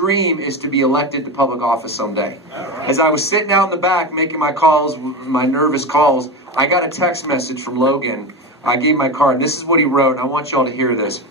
dream is to be elected to public office someday. As I was sitting out in the back making my calls, my nervous calls, I got a text message from Logan. I gave my card, and this is what he wrote, and I want y'all to hear this.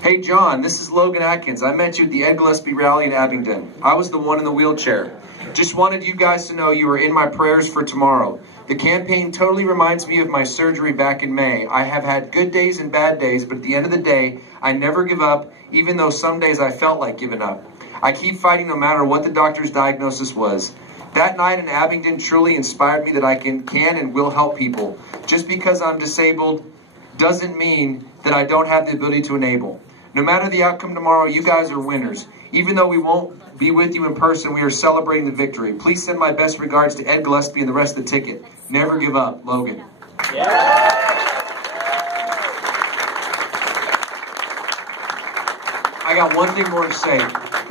Hey John, this is Logan Atkins. I met you at the Ed Gillespie rally in Abingdon. I was the one in the wheelchair. Just wanted you guys to know you are in my prayers for tomorrow. The campaign totally reminds me of my surgery back in May. I have had good days and bad days, but at the end of the day, I never give up, even though some days I felt like giving up. I keep fighting no matter what the doctor's diagnosis was. That night in Abingdon truly inspired me that I can and will help people. Just because I'm disabled doesn't mean that I don't have the ability to enable. No matter the outcome tomorrow, you guys are winners. Even though we won't be with you in person, we are celebrating the victory. Please send my best regards to Ed Gillespie and the rest of the ticket. Never give up, Logan. Yeah. I got one thing more to say.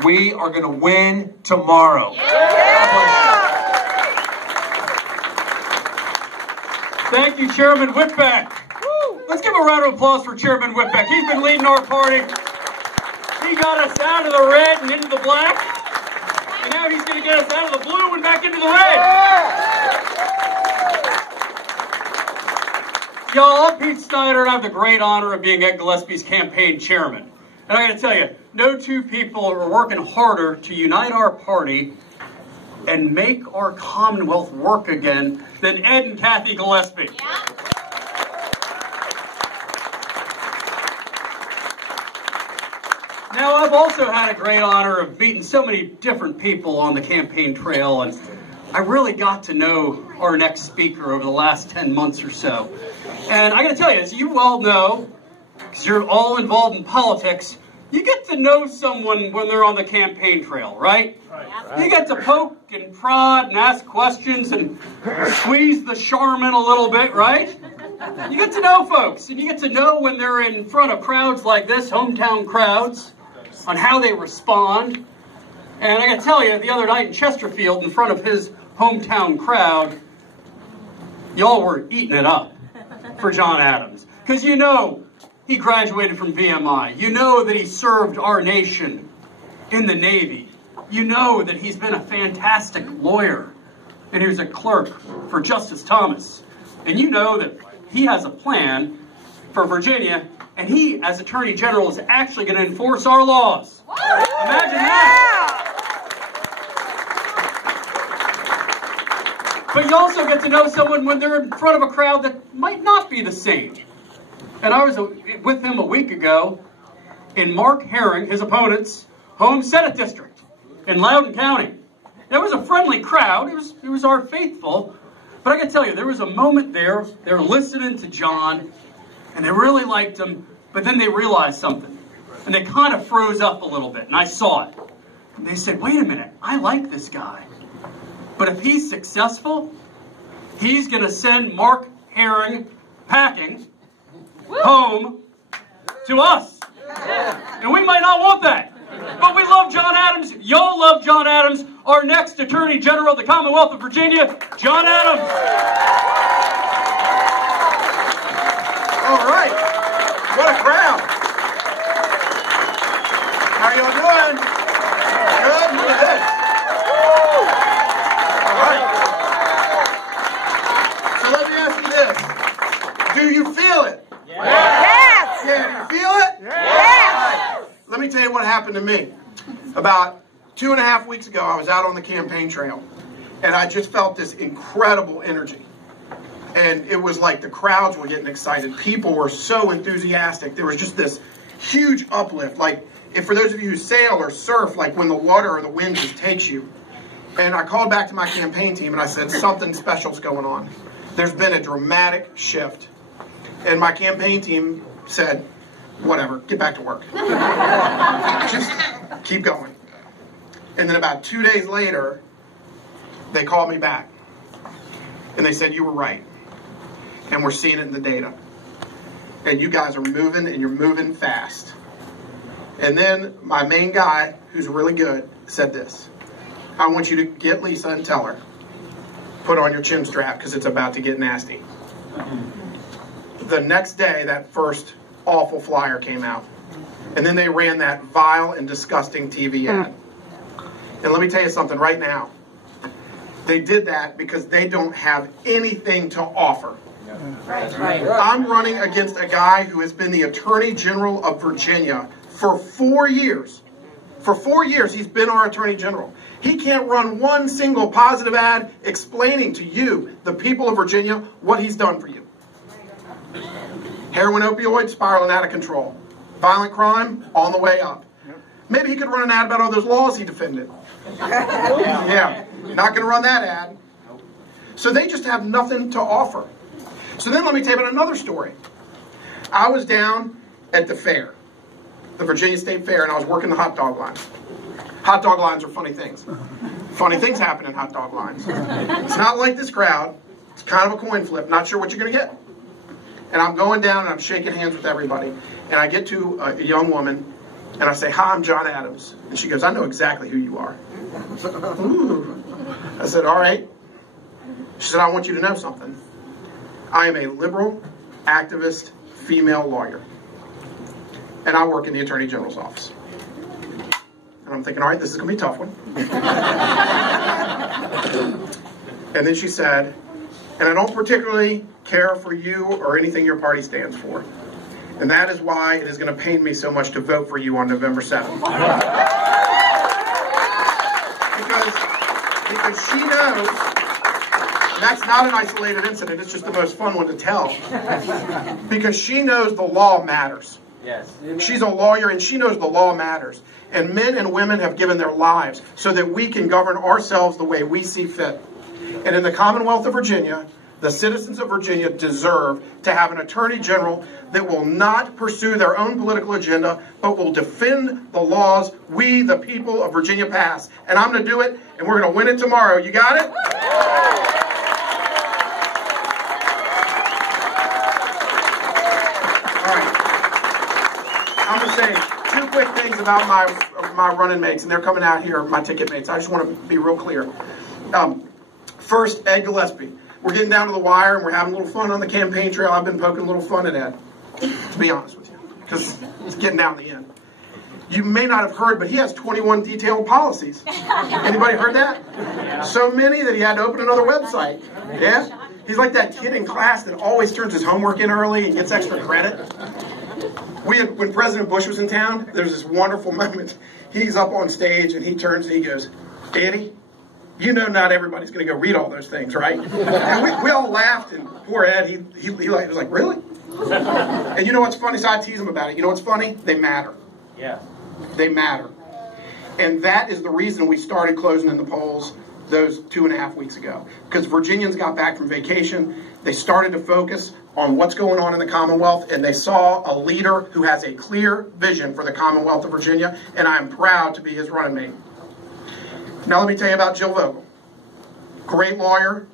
We are going to win tomorrow. Yeah. Thank you, Chairman Whitbeck. Let's give a round of applause for Chairman Whitbeck. He's been leading our party. He got us out of the red and into the black. And now he's going to get us out of the blue and back into the red. Y'all, I'm Pete Snyder, and I have the great honor of being Ed Gillespie's campaign chairman. And I got to tell you, no two people are working harder to unite our party and make our Commonwealth work again than Ed and Kathy Gillespie. Yeah. Now, I've also had a great honor of meeting so many different people on the campaign trail, and I really got to know our next speaker over the last 10 months or so. And I got to tell you, as you all know, because you're all involved in politics, you get to know someone when they're on the campaign trail, right? You get to poke and prod and ask questions and squeeze the Charmin a little bit, right? You get to know folks, and you get to know when they're in front of crowds like this, hometown crowds, on how they respond. And I got to tell you, the other night in Chesterfield, in front of his hometown crowd, y'all were eating it up for John Adams. Because you know he graduated from VMI. You know that he served our nation in the Navy. You know that he's been a fantastic lawyer, and he was a clerk for Justice Thomas. And you know that he has a plan for Virginia, and he, as Attorney General, is actually going to enforce our laws. Imagine that. But you also get to know someone when they're in front of a crowd that might not be the same. And I was with him a week ago in Mark Herring, his opponent's home Senate district in Loudoun County. It was a friendly crowd. It was our faithful. But I got to tell you, there was a moment there. They were listening to John, and they really liked him. But then they realized something, and they kind of froze up a little bit. And I saw it. And they said, "Wait a minute. I like this guy. But if he's successful, he's going to send Mark Herring packing home to us. And we might not want that. But we love John Adams. Y'all love John Adams. Our next Attorney General of the Commonwealth of Virginia, John Adams." All right. What a crowd. How are y'all doing? Good? Look at this. All right. So let me ask you this. Do you feel it? Yes. Yeah, do you feel it? Yes. All right. Let me tell you what happened to me. About 2.5 weeks ago, I was out on the campaign trail, and I just felt this incredible energy. And it was like the crowds were getting excited. People were so enthusiastic. There was just this huge uplift. Like, if for those of you who sail or surf, like when the water or the wind just takes you. And I called back to my campaign team, and I said, something special's going on. There's been a dramatic shift. And my campaign team said, whatever, get back to work. Just keep going. And then about 2 days later, they called me back. And they said, you were right. And we're seeing it in the data. And you guys are moving, and you're moving fast. And then my main guy, who's really good, said this. I want you to get Lisa and tell her, put on your chin strap because it's about to get nasty. The next day, that first awful flyer came out. And then they ran that vile and disgusting TV ad. And let me tell you something right now. They did that because they don't have anything to offer. I'm running against a guy who has been the Attorney General of Virginia for 4 years. For 4 years, he's been our Attorney General. He can't run one single positive ad explaining to you, the people of Virginia, what he's done for you. Heroin opioid spiraling out of control. Violent crime on the way up. Maybe he could run an ad about all those laws he defended. Yeah, not going to run that ad. So they just have nothing to offer. So then let me tell you about another story. I was down at the fair, the Virginia State Fair, and I was working the hot dog line. Hot dog lines are funny things. Funny things happen in hot dog lines. It's not like this crowd. It's kind of a coin flip. Not sure what you're going to get. And I'm going down and I'm shaking hands with everybody. And I get to a young woman and I say, "Hi, I'm John Adams." And she goes, "I know exactly who you are." Ooh. I said, "All right." She said, "I want you to know something. I am a liberal, activist, female lawyer. And I work in the Attorney General's office." And I'm thinking, all right, this is going to be a tough one. And then she said, "And I don't particularly care for you or anything your party stands for. And that is why it is going to pain me so much to vote for you on November 7th. Because she knows that's not an isolated incident. It's just the most fun one to tell. Because she knows the law matters. Yes. She's a lawyer and she knows the law matters. And men and women have given their lives so that we can govern ourselves the way we see fit. And in the Commonwealth of Virginia, the citizens of Virginia deserve to have an Attorney General that will not pursue their own political agenda, but will defend the laws we, the people of Virginia, pass. And I'm going to do it, and we're going to win it tomorrow. You got it? All right. I'm going to say 2 quick things about my running mates, and they're coming out here, my ticket mates. I just want to be real clear. First, Ed Gillespie. We're getting down to the wire, and we're having a little fun on the campaign trail. I've been poking a little fun at Ed, to be honest with you, because it's getting down to the end. You may not have heard, but he has 21 detailed policies. Anybody heard that? Yeah. So many that he had to open another website. Yeah? He's like that kid in class that always turns his homework in early and gets extra credit. When President Bush was in town, there's this wonderful moment. He's up on stage, and he turns and he goes, "Eddie, you know not everybody's going to go read all those things, right?" And we all laughed, and poor Ed, he was like, "Really?" And you know what's funny? So I tease him about it. You know what's funny? They matter. Yeah. They matter. And that is the reason we started closing in the polls those 2.5 weeks ago. Because Virginians got back from vacation. They started to focus on what's going on in the Commonwealth, and they saw a leader who has a clear vision for the Commonwealth of Virginia, and I'm proud to be his running mate. Now let me tell you about Jill Vogel. Great lawyer,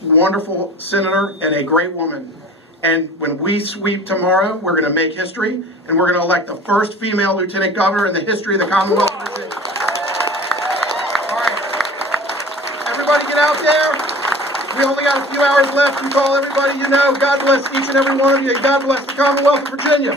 wonderful senator, and a great woman. And when we sweep tomorrow, we're going to make history, and we're going to elect the first female lieutenant governor in the history of the Commonwealth of Virginia. All right. Everybody get out there. We only got a few hours left. You call everybody you know. God bless each and every one of you. God bless the Commonwealth of Virginia.